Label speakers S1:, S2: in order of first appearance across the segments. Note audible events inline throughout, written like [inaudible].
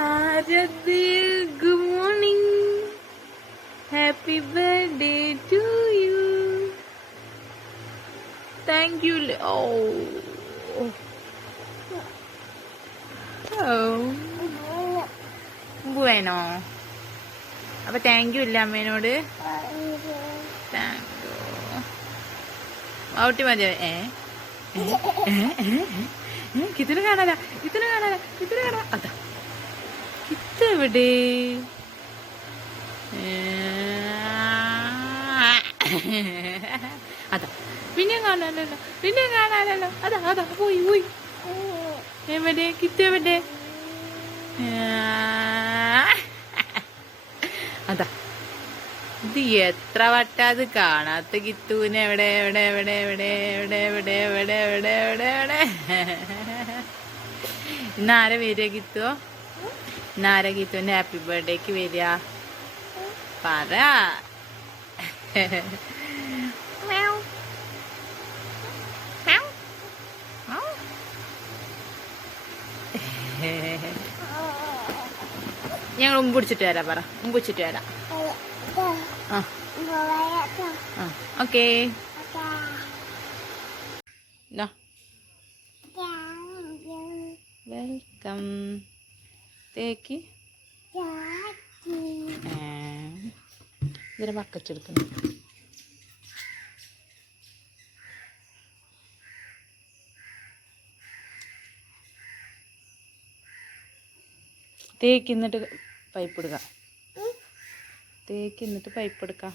S1: Arathi good morning happy birthday to you thank you ഓ വേണോ അപ്പൊ thank you ഇല്ല അമ്മേനോട് thank you ഔട്ടി മതി ഏ ഇതിന് കാണാല കിത്തിനെ കാണാല കിത്തിനെ കാണാ അതാ ഏ? അതാ. പിന്നെ കാണാനല്ലോ പിന്നെ കാണാനല്ലോ അതാ അതാ. പോയി പോയി എവിടെ? കിത്ത് എവിടെ അതാ. ഇത് എത്ര വട്ട അത് കാണാത്ത കിത്തൂന്? എവിടെ എവിടെ എവിടെ എവിടെ എവിടെ എവിടെ എവിടെ എവിടെ എവിടെ എവിടെ? ഇന്ന് ആരെ വരിക കിത്തുവോ കിത്തുവിന്റെ ഹാപ്പി ബർത്ത്ഡേക്ക് വരിക. പറ. [laughs] ഞങ്ങൾ ഉമ്പുടിച്ചിട്ട് വരാം പറ. ഉമ്പുടിച്ചിട്ട് വരാം. ആ. ഓക്കേ. വെൽക്കം തേക്ക്. ഇതിനെ വക്കച്ചെടുക്കണം തേക്ക് എന്നിട്ട് പൈപ്പ് എടുക്കാം തേക്ക് എന്നിട്ട് പൈപ്പ് എടുക്കാം.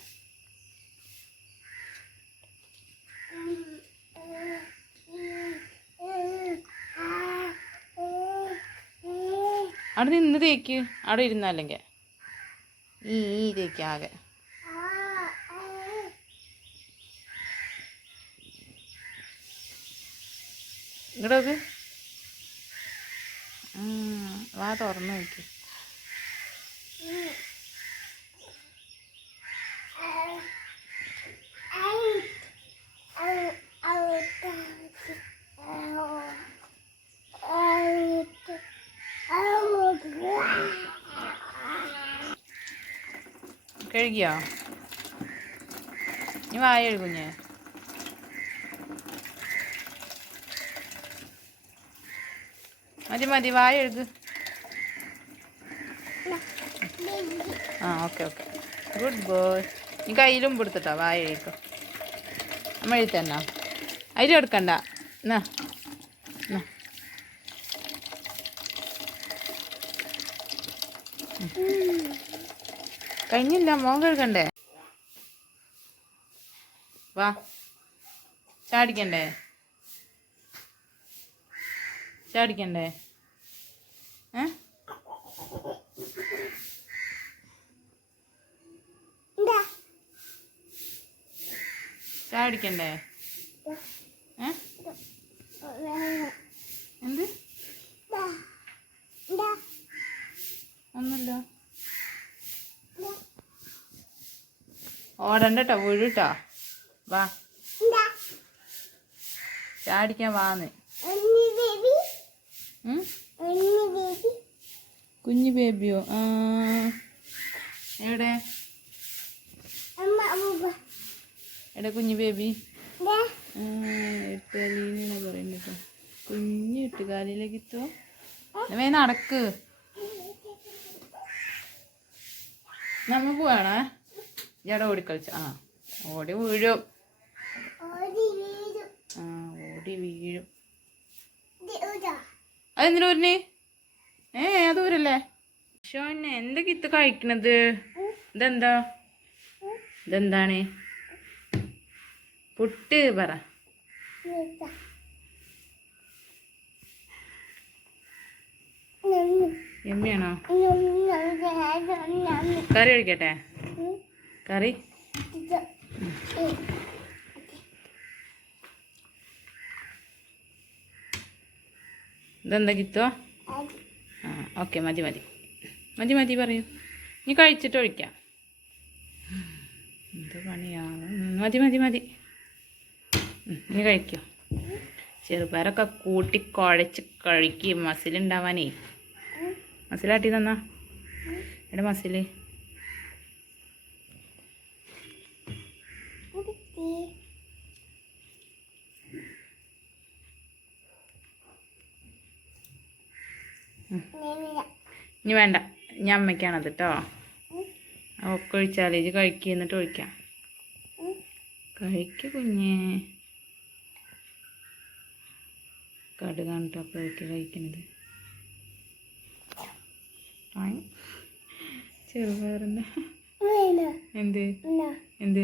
S1: അവിടെ നിന്ന് തേക്ക്. അവിടെ ഇരുന്നല്ലെങ്കിൽ ഈ തേക്ക് ആകെ. ഇങ്ങടത് വാ തുറന്നു നോക്കി. കഴുകിയോ നീ വായ എഴുകുഞ്ഞേ മതി മതി വായ എഴുത് ആ ഓക്കെ ഓക്കെ. Good boy. നീ കയ്യിലും കൊടുത്തിട്ടോ വായ എഴുതിക്കോ അമ്മ എഴുതി തന്നോ. അതിൽ എടുക്കണ്ട. എന്നാ കഴിഞ്ഞില്ല മോൻ കഴുകണ്ടേ വാ. ചാടിക്കണ്ടേ? ചാടിക്കണ്ടേ? ഏ? ചാടിക്കണ്ടേ? ഏ? എന്ത്? ഒന്നുമില്ല. ഓടണ്ട കേട്ടോ വീഴുട്ടോ. വാ. ചാടിക്കാൻ വാന്ന്? കുഞ്ഞു ബേബിയോ? ആ. എവിടെ? എവിടെ കുഞ്ഞു ബേബി? എട്ടുകാലിന്നാ പറയുന്നത് കുഞ്ഞു എട്ടുകാലിലേക്ക് എത്തുമോ വേ നടക്ക്. നമ്മ പോവാണേ? ഇയാടെ ഓടിക്കളിച്ച ആ ഓടി വീഴും. ആ ഓടി വീഴും. അതെന്തിനു ഊരിന് ഏ അത് ഊരല്ലേ? ഷോന്നെ എന്താ കിത്ത് കഴിക്കണത്? ഇതെന്താ? ഇതെന്താണ്? പുട്ട് പറ. എമ്മയാണോ? കറി കഴിക്കട്ടെ? കറി? ഇതെന്താ കിത്തോ ആ ഓക്കെ മതി മതി. മതി മതി പറയൂ. നീ കഴിച്ചിട്ട് ഒഴിക്കാം. എന്ത് പണിയാണ് മതി മതി മതി. നീ കഴിക്കോ. ചെറുപയറൊക്കെ കൂട്ടി കുഴച്ച് കഴിക്കും മസിലുണ്ടാവാനേ. മസിലാട്ടി തന്നാ. എടാ മസിൽ. ഇനി വേണ്ട. ഞാൻ അമ്മയ്ക്കാണത് കേട്ടോ ഒക്കെ ഒഴിച്ചാലേ ഇത് കഴിക്കുക എന്നിട്ട് ഒഴിക്കാം. കഴിക്കു കുഞ്ഞേ. കടുകാണ് കേട്ടോ അപ്പോഴേക്ക് കഴിക്കുന്നത് ആയി. ചെറുപയറിന്റെ എന്ത്? എന്ത്?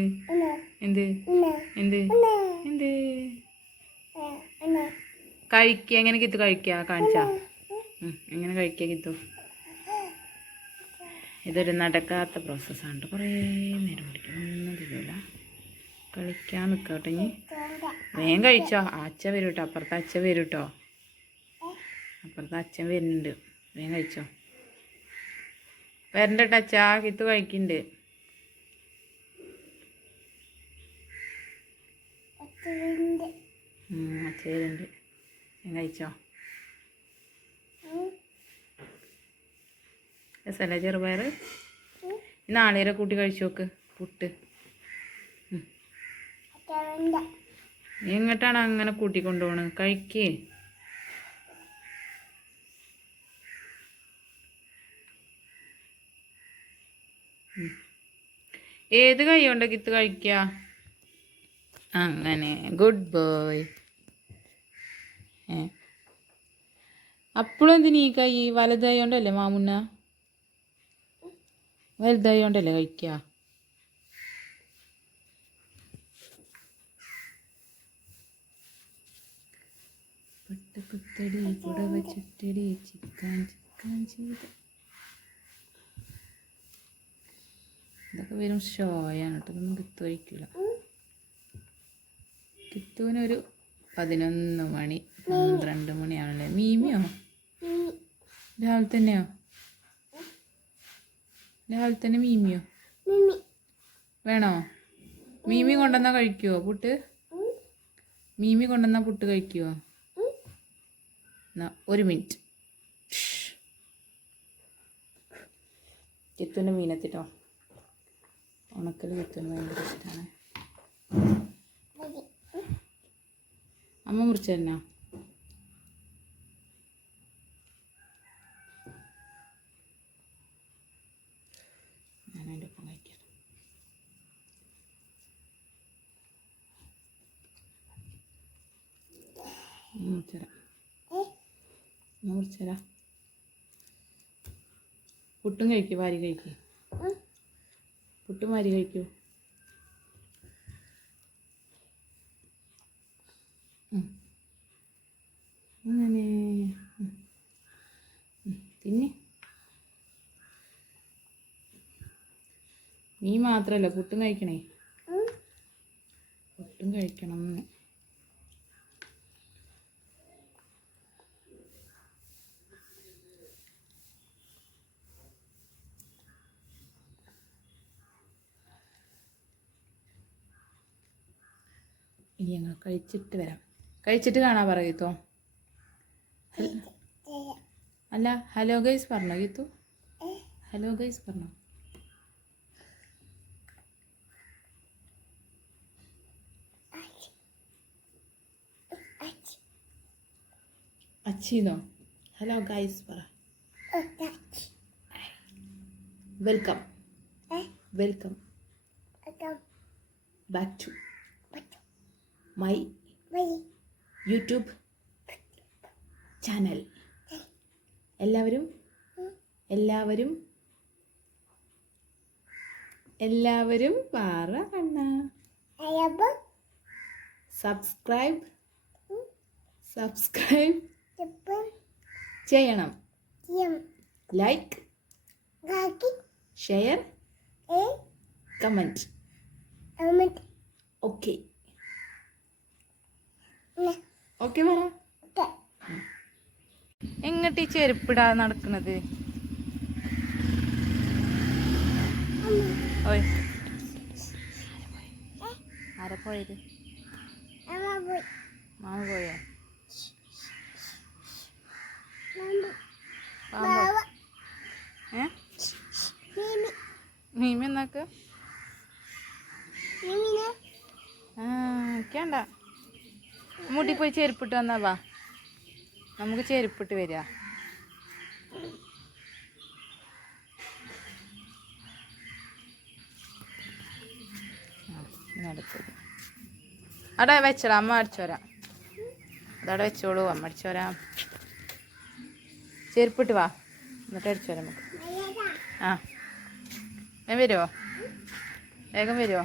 S1: എന്ത്? എന്ത്? എന്ത്? കഴിക്കുക എങ്ങനെ കിത്തു കഴിക്കുക കാണിച്ചാ. എങ്ങനെ കഴിക്കുക കിത്തു? ഇതൊരു നടക്കാത്ത പ്രോസസ്സാണ് കുറേ നേരം പിടിക്കും. ഒന്നും തിരില്ല കളിക്കാൻ നിൽക്കട്ടെ ഇനി. വേഗം കഴിച്ചോ. അച്ഛ വരും കേട്ടോ അപ്പുറത്തെ അച്ഛ വരും കേട്ടോ അപ്പുറത്തെ അച്ഛൻ വരുന്നുണ്ട്. വേഗം കഴിച്ചോ. വരണ്ട അച്ഛാ കിത്ത് കഴിക്കുന്നുണ്ട് വേഗം കഴിച്ചോ? രസമല്ലേ ചെറുപയർ നാളേരെ കൂട്ടി കഴിച്ചു നോക്ക് പുട്ട്. നീ എങ്ങോട്ടാണ് അങ്ങനെ കൂട്ടിക്കൊണ്ടുപോണത് കഴിക്കേ. ഏത് കൈ കൊണ്ട് കിത്ത് കഴിക്കുക അങ്ങനെ. ഗുഡ് ബോയ് ഏ. അപ്പോഴും എന്തിനീ കൈ വലതായി കൊണ്ടല്ലേ മാമുന്ന വലുതായി കൊണ്ടല്ലേ കഴിക്കുക പട്ട് കുത്തടി പുടവ ചുറ്റടി ചിക്കാൻ ചിക്കാൻ ചെയ്ത ഇതൊക്കെ വെറും ഷോയാണ് കേട്ടോ. ഒന്നും കിത്തു കഴിക്കില്ല കിത്തുവിനൊരു പതിനൊന്ന് മണി പന്ത്രണ്ട് മണിയാണല്ലേ? മീമിയോ? രാവിലെ തന്നെയോ? രാവിലെ തന്നെ മീമിയോ? വേണോ? മീമി കൊണ്ടുവന്നാൽ കഴിക്കുവോ പുട്ട്? മീമി കൊണ്ടുവന്നാൽ പുട്ട് കഴിക്കുവോ? എന്നാ ഒരു മിനിറ്റ്. കിത്തുവിന്റെ മീനെത്തിട്ടോ. ഉണക്കൽ കിത്തുവിന് ഭയങ്കര ഇഷ്ടമാണ് അമ്മ മുറിച്ചു മുറിച്ചരാം പുട്ടും കഴിക്കും വാരി കഴിക്കൂ. പുട്ടും വാരി കഴിക്കൂ. അങ്ങനെ. തിന്നെ. നീ മാത്രല്ല പുട്ടും കഴിക്കണേ. പുട്ടും കഴിക്കണം. എന്ന് ഇനി ഞങ്ങൾ കഴിച്ചിട്ട് വരാം. കഴിച്ചിട്ട് കാണാൻ പറയത്തോ അല്ല ഹലോ ഗൈസ് പറഞ്ഞോ ഗീത്തു ഹലോ ഗൈസ് പറഞ്ഞോ. അച്ചീന്നോ ഹലോ ഗൈസ് പറ. Welcome. Welcome. Back to. My YouTube channel. എല്ലാവരും എല്ലാവരും എല്ലാവരും പാറ കണ്ണ. സബ്സ്ക്രൈബ്. സബ്സ്ക്രൈബ് ചെയ്യണം. Like. Share. Comment. Okay. Okay പറ. എങ്ങോട്ട് ഈ ചെരുപ്പിടാതെ നടക്കണത്? ഓയ്. ആരെ പോയത്? മാമ പോയോ? പാമ്പോ മുടി പോയി ചെരുപ്പിട്ട് വന്നാ വാ. നമുക്ക് ചെരുപ്പിട്ട് വരിക അവിടെ വെച്ചോളാം അമ്മ അടിച്ചോരാം അതവിടെ വെച്ചോളൂ അമ്മ അടിച്ചോരാം ചെരുപ്പിട്ട് വാ. എന്നിട്ട് അടിച്ചോരാം നമുക്ക്. ആ. ഞാൻ വരുമോ വേഗം വരുമോ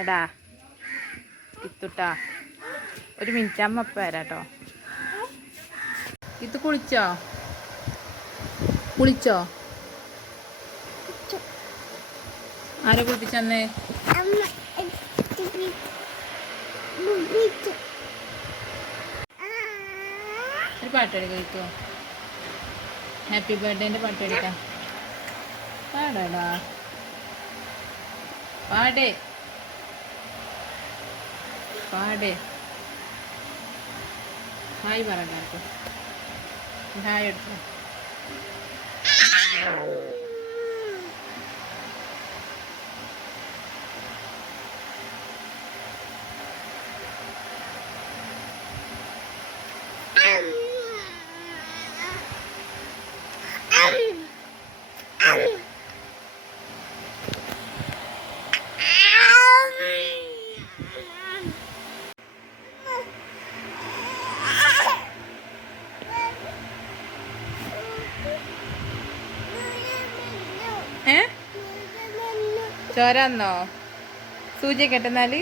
S1: എടാ ഇത്തുട്ടാ. ഒരു മിനിറ്റ് അമ്മ ഇപ്പം വരാട്ടോ ഇത് കുളിച്ചോ? കുളിച്ചോ? ആരെ കുളിപ്പിച്ചന്നേ ഒരു പാട്ട് കഴിക്കോ ഹാപ്പി ബർത്ത്ഡേന്റെ പാട്ട് എടുക്കാം പാടാടാ. പാടേ. പാടേ. ഹായ് പറഞ്ഞാർക്കും ഹായ് എടുത്തു. ചോരാന്നോ? സൂചി കെട്ടുന്നാൽ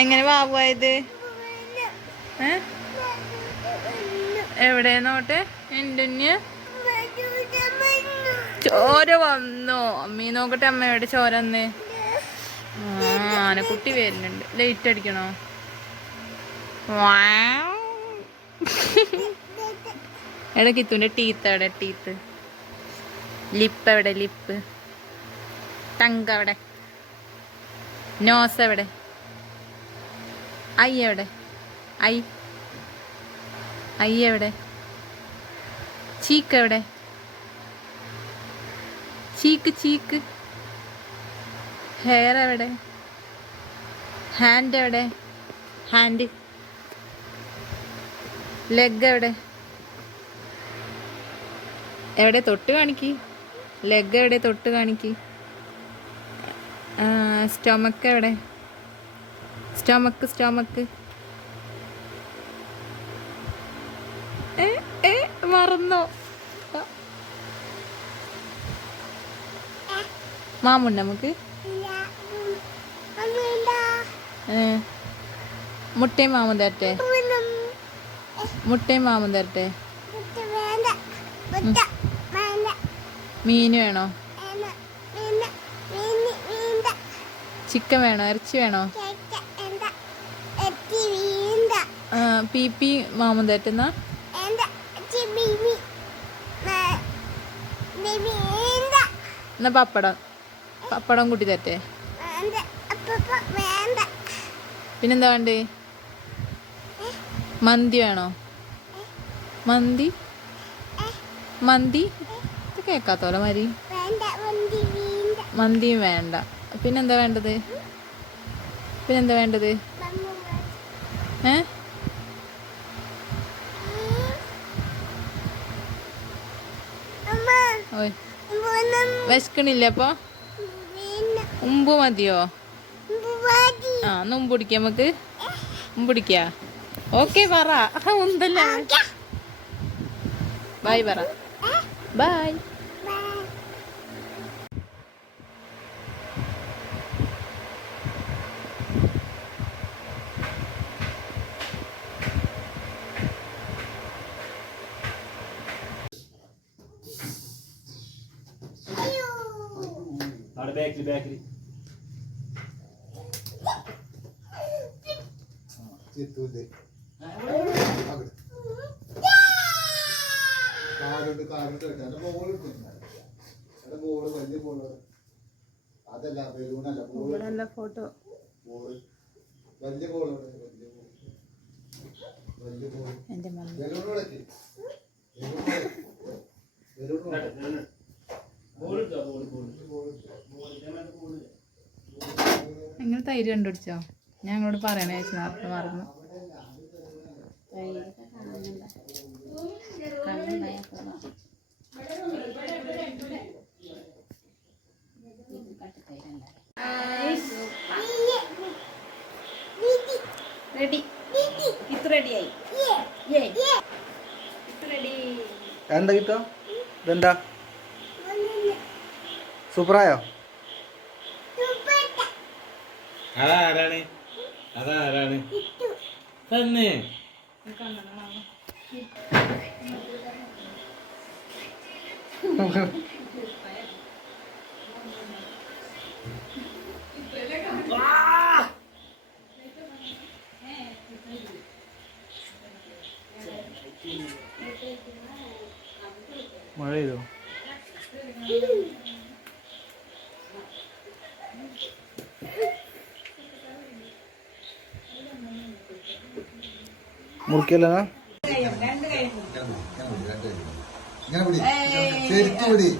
S1: എങ്ങനെ വാവുവായത് എവിടെ നോട്ടെ? എന്റെ ചോര വന്നോ? അമ്മീ നോക്കട്ടെ അമ്മ എവിടെ ചോര അന്ന് ആനക്കുട്ടി വരുന്നുണ്ട്. ലൈറ്റ് അടിക്കണോ? വാവ്. എടാ കിത്തുന്റെ ടീത്ത് അവിടെ ടീത്ത് ലിപ്പ് എവിടെ? ലിപ്പ് ടങ്ക് അവിടെ നോസ് എവിടെ? ഐ എവിടെ? ഐ ഐ എവിടെ? ചീക്ക് എവിടെ? ചീക്ക് ചീക്ക് ഹെയർ എവിടെ? ഹാൻഡ് എവിടെ? ഹാൻഡ് ലെഗ് എവിടെ? എവിടെ തൊട്ട് കാണിക്ക്? ലെഗ് എവിടെ തൊട്ട് കാണിക്ക്? സ്റ്റൊമക്ക് എവിടെ? സ്റ്റൊമക്ക് സ്റ്റൊമക്ക് മറന്നോ? മാമുണ്ട് നമുക്ക്? മുട്ടയും മാമൻ തരട്ടെ? മുട്ടയും മാമൻ തരട്ടെ? മീൻ വേണോ? ചിക്കൻ വേണോ? ഇറച്ചി വേണോ? പി പി മാമൻ തട്ടുന്ന? എന്നാ പപ്പടം. പപ്പടം കൂട്ടി തട്ടേ. പിന്നെന്താ വേണ്ടേ? മന്തി വേണോ? മന്തി? മന്തി? കേക്കാത്തോല മരി മന്തിയും വേണ്ട. പിന്നെന്താ വേണ്ടത്? പിന്നെന്താ വേണ്ടത്? ഏ? ഓയ്. വിശക്കണില്ല അപ്പൊ? ഉമ്പ് മതിയോ? ആ ഒന്ന് ഉമ്പ് പിടിക്കാം നമുക്ക്. ഉമ്പ് പിടിക്കാ. ഓക്കെ പറ. ഉന്തല്ല? ബൈ പറ. ബൈ
S2: അവിടെ ബാക്കിൽ ബാക്കിൽ
S3: ചിത്തൂര് കാറുണ്ട് കാറുണ്ട് എന്റെ ബോൾ ബോൾ വലിയ അതല്ല ബലൂണല്ല
S1: ഫോട്ടോ
S3: വലിയ വലിയ ബോൾ വലിയ ബോൾ ബലൂൺ ബലൂൺ വിളക്കി
S2: ബോൾ എടുത്തോ ബോൾ ബോൾ
S1: നിങ്ങൾ തൈര് കണ്ടുപിടിച്ചോ? ഞാൻ അങ്ങോട്ട് പറയണേ ചേച്ചി നേരത്തെ മറന്നു.
S4: റെഡി. ഇത് റെഡിയായി. ഇത് റെഡി
S5: എന്താ കിട്ടോ ഇതെന്താ? സൂപ്പറായോ?
S2: അതാരാണ്? അതാരാണ്? തന്നെ.
S5: മഴ ചെയ്തോ മുറിക്കല്ലോ
S3: ഇങ്ങനെ പിടി ശരിക്കും പിടി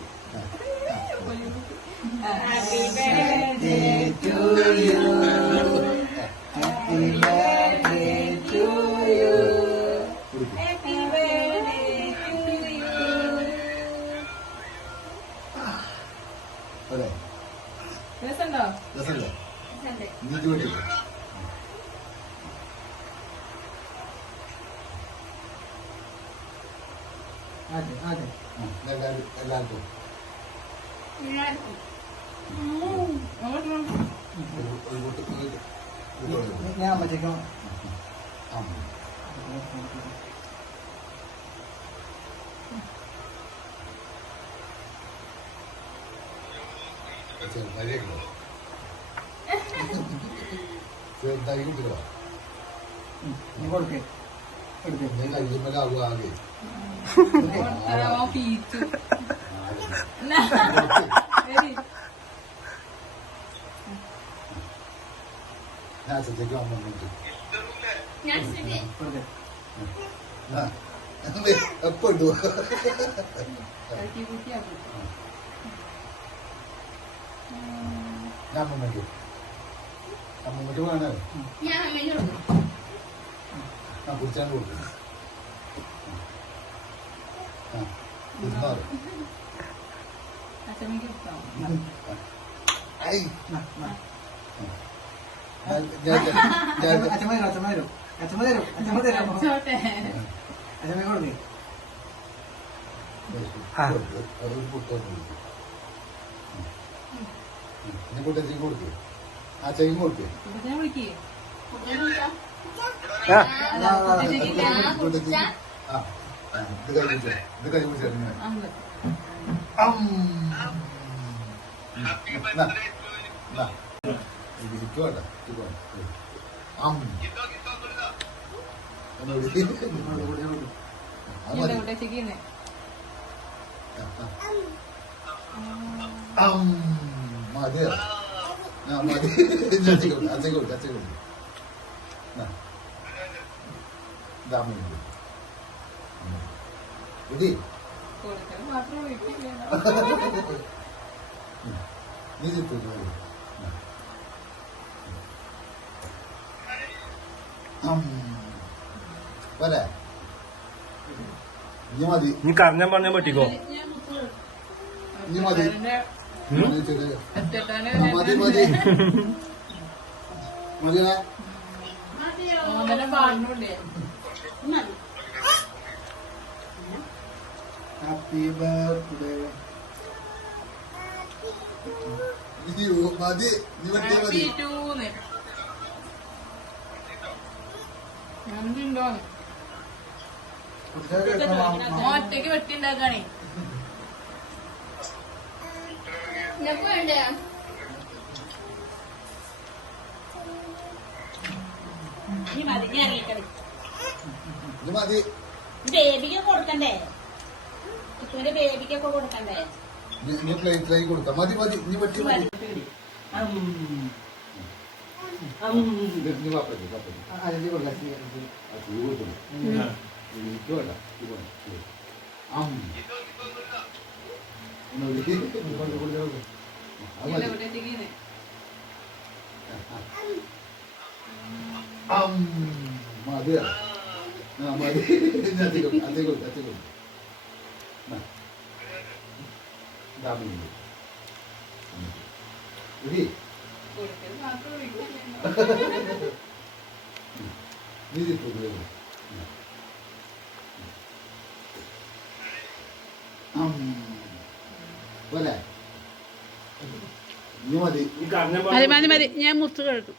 S3: അതെ
S1: രസമുണ്ടോ.
S3: രസമല്ലേ നീ വേണ്ടി
S5: അതെ അതെ
S3: എല്ലാവരും എല്ലാവർക്കും
S5: ഞാൻ അമ്മച്ചേക്കും
S3: ആ. ചെറുതായി ചെറുതായി കുട്ടികളോ
S5: നീ കൊടുക്കേ എടുക്കേ
S3: നീ കഴിയുമ്പോഴാകും ആകെ എപ്പോ ഇടുവോ ഞാൻ വേണേ
S4: ഞാൻ
S3: ഇരുന്നാറ് ഐ ഞാൻ ഞാൻ ഞാൻ
S5: അച്ഛമ്മ തരും അച്ഛമ്മ തരും അച്ഛമ്മ തരും അച്ഛമ്മ തരും അച്ഛമ്മ കൊടുക്കേ.
S3: ആ. ചെയ്യും കൊടുക്കേ. കുട്ടച്ചി ആ. ഇത് കൈ പിടിച്ചേ ഇത് കൈ ഇരിക്കുവാണ്ട അം ഒന്നുകൂടി അത് മതി അം മതി മതി അച്ഛൻ കൊടുക്കും അച്ഛൻ കൊടുക്കും ദാമുണ്ട് ഇടി നീ ചിത്തു പോരെ. ഇനി മതി.
S2: നീ കറഞ്ഞാൻ പറഞ്ഞ പറ്റിക്കോ?
S3: ഇനി മതി. മതി മതി മതി.
S5: ഹാപ്പി ബർത്ത്ഡേ
S3: മതി. മതി.
S4: ബേബിക്ക് കൊടുക്കണ്ടേ? ഇപ്പന്റെ ബേബിക്കൊക്കെ കൊടുക്കണ്ടേ?
S3: ഇനി പ്ലേറ്റിലേക്ക് കൊടുക്കാം മതി മതി. ഇനി പറ്റി മതി. ഇത് ഇനി പാപ്പയ്ക്ക് പാപ്പയ്ക്ക്
S5: അതിന്റെ കൊള്ളാം
S3: ഇതിട്ട് കൊടുക്ക്. അം. പോരെ ഇനി മതി.
S2: കണ്ണ
S1: മതി മതി ഞാൻ മുത്ത് കഴിക്കും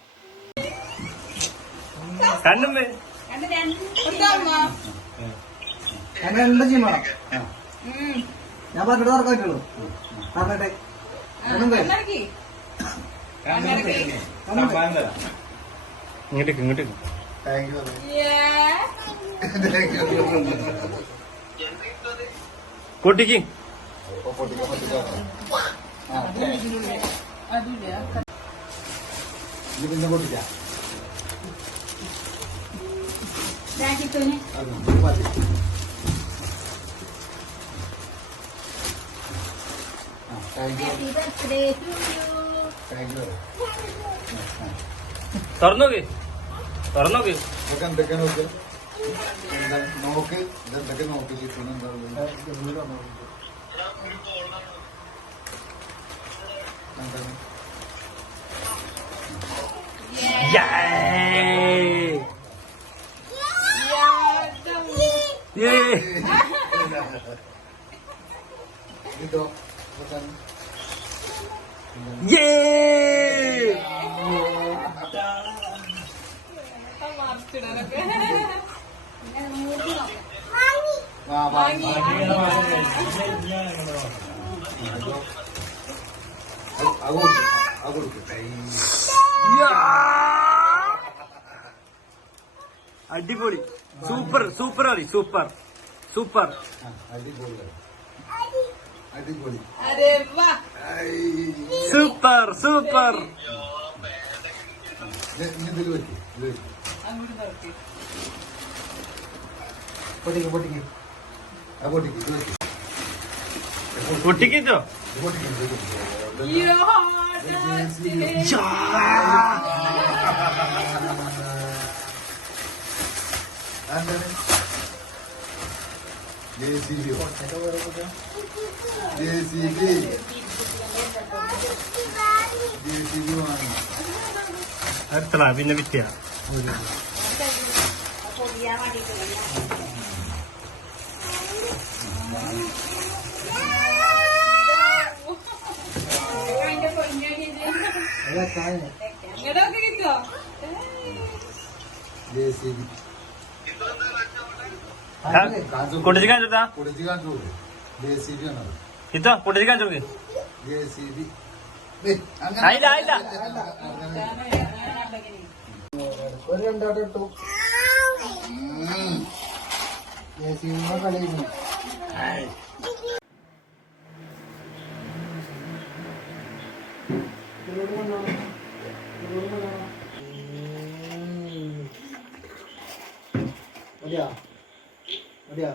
S2: കണ്ണും വേ
S4: രണ്ട് രണ്ട്
S5: എന്താ ചെയ്യുമ്പോ ഞാൻ പറഞ്ഞിട്ട് തുറക്കാൻ പറ്റുള്ളൂ
S3: താങ്ക് യു താങ്ക് യു ഇത് പിന്നെ
S4: ഇതാക്കിത്തോനെ
S3: അത് ഇത് മതി ആ thank you
S4: happy birthday to you
S3: thank you
S2: തുറന്നോക്ക്. തുറന്നോക്ക്.
S3: ഇതൊക്കെ എന്തൊക്കെ നോക്ക്? എന്താ നോക്ക്? ഇതെന്തൊക്കെ നോക്ക് ചിത്രം? എന്താ എന്താണ്? ഇതോ ഇതാണ് ആ
S2: അടിപൊളി. സൂപ്പർ സൂപ്പർ അറി സൂപ്പർ. സൂപ്പർ.
S3: അടിപൊളി.
S2: Super super.
S5: പൊട്ടിക്ക് പൊട്ടിക്ക്.
S3: പൊട്ടിക്ക്.
S2: അടുത്തള പിന്നെ വിറ്റിയ?
S4: പൊടിയാൻ വേണ്ടിട്ടുള്ള അതിന്റെ പൊന്നടി
S5: അതാ ചായ
S4: ഇങ്ങോട്ടൊക്കെ കിട്ടോ
S3: JCB.
S2: പൊട്ടിച്ച് കാണിച്ചോട്ടാ
S3: പൊടിച്ച് കാണിച്ചു കൊടുക്ക്. JCB ആണത്.
S2: ഇത്തോ പൊട്ടിച്ച് കാണിച്ചോക്ക്
S3: JCB. ഏയ്, അങ്ങനെ-
S2: ആയില്ല, ആയില്ല.
S3: അങ്ങനെ-
S5: ഒരു രണ്ടോട്ട് ഇട്ടു
S3: ഉം.
S5: സിനിമ കളിയുന്നു മതിയാ മതിയാ